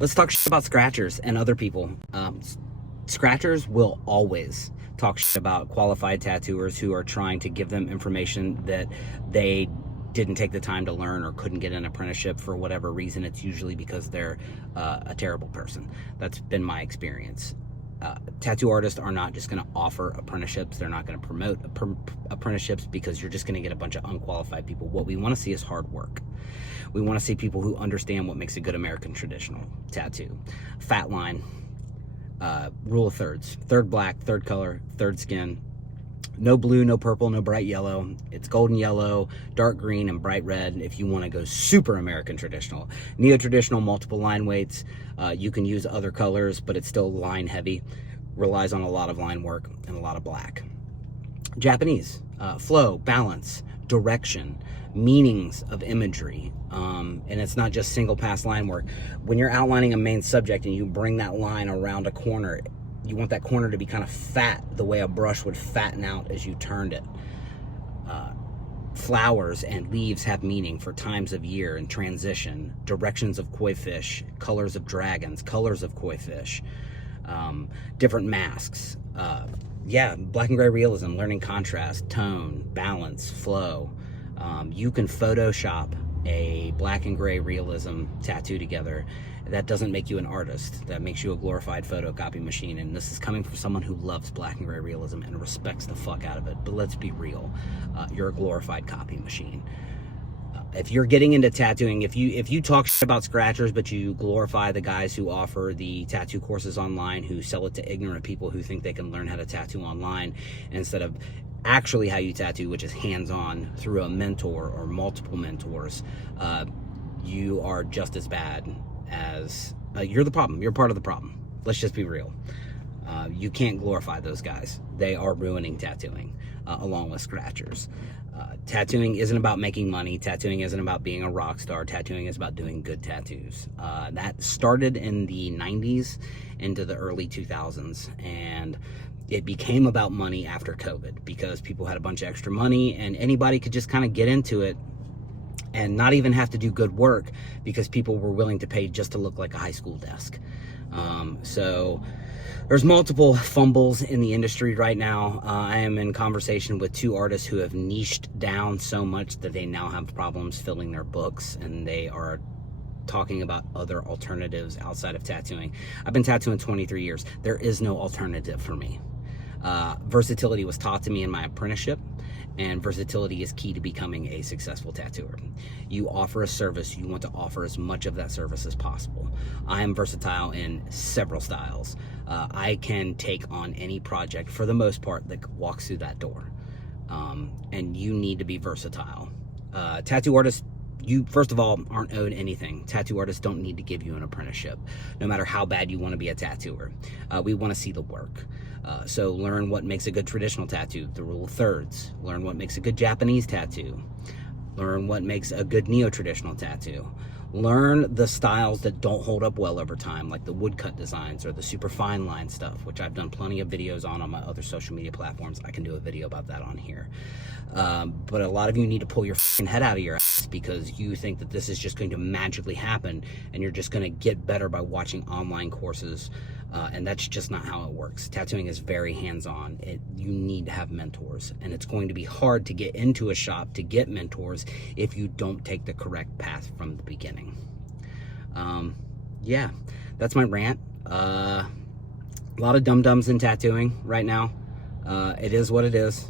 Let's talk shit about scratchers and other people. Scratchers will always talk shit about qualified tattooers who are trying to give them information that they didn't take the time to learn or couldn't get an apprenticeship for whatever reason. It's usually because they're a terrible person. That's been my experience. Tattoo artists are not just going to offer apprenticeships. They're not going to promote apprenticeships because you're just going to get a bunch of unqualified people. What we want to see is hard work. We want to see people who understand what makes a good American traditional tattoo. Fat line, rule of thirds. Third black, third color, third skin. No blue, no purple, no bright yellow. It's golden yellow, dark green, and bright red if you want to go super American traditional. Neo-traditional, multiple line weights. You can use other colors, but it's still line heavy. Relies on a lot of line work and a lot of black. Japanese, flow, balance, direction, meanings of imagery. And it's not just single pass line work. When you're outlining a main subject and you bring that line around a corner, you want that corner to be kind of fat, the way a brush would fatten out as you turned it. Flowers and leaves have meaning for times of year and transition, directions of koi fish, colors of dragons, colors of koi fish, different masks. Black and gray realism, learning contrast, tone, balance, flow. You can Photoshop a black and gray realism tattoo together. That doesn't make you an artist. That makes you a glorified photocopy machine. And this is coming from someone who loves black and gray realism and respects the fuck out of it. But let's be real. You're a glorified copy machine. If you're getting into tattooing, if you talk shit about scratchers, but you glorify the guys who offer the tattoo courses online, who sell it to ignorant people who think they can learn how to tattoo online instead of actually how you tattoo, which is hands-on through a mentor or multiple mentors, you are just as bad as you're the problem. You're part of the problem. Let's just be real. You can't glorify those guys. They are ruining tattooing, along with scratchers. Tattooing isn't about making money. Tattooing isn't about being a rock star. Tattooing is about doing good tattoos. That started in the 90s into the early 2000s, and it became about money after COVID because people had a bunch of extra money and anybody could just kind of get into it and not even have to do good work because people were willing to pay just to look like a high school desk. So there's multiple fumbles in the industry right now. I am in conversation with two artists who have niched down so much that they now have problems filling their books, and they are talking about other alternatives outside of tattooing. I've been tattooing 23 years. There is no alternative for me. Versatility was taught to me in my apprenticeship, and versatility is key to becoming a successful tattooer. You offer a service, you want to offer as much of that service as possible. I am versatile in several styles. I can take on any project for the most part that walks through that door. And you need to be versatile. Tattoo artists, you first of all aren't owed anything. Tattoo artists don't need to give you an apprenticeship, no matter how bad you want to be a tattooer. We want to see the work. So learn what makes a good traditional tattoo, the rule of thirds. Learn what makes a good Japanese tattoo. Learn what makes a good neo-traditional tattoo. Learn the styles that don't hold up well over time, like the woodcut designs or the super fine line stuff, which I've done plenty of videos on my other social media platforms. I can do a video about that on here. But a lot of you need to pull your head out of your ass because you think that this is just going to magically happen and you're just going to get better by watching online courses. And that's just not how it works. Tattooing is very hands-on. You need to have mentors, and it's going to be hard to get into a shop to get mentors if you don't take the correct path from the beginning. Yeah, that's my rant. A lot of dum-dums in tattooing right now. It is what it is,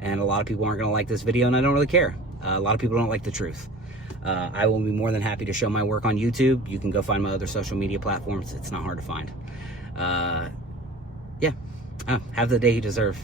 and a lot of people aren't going to like this video, and I don't really care. A lot of people don't like the truth. I will be more than happy to show my work on YouTube. You can go find my other social media platforms. It's not hard to find. Have the day you deserve.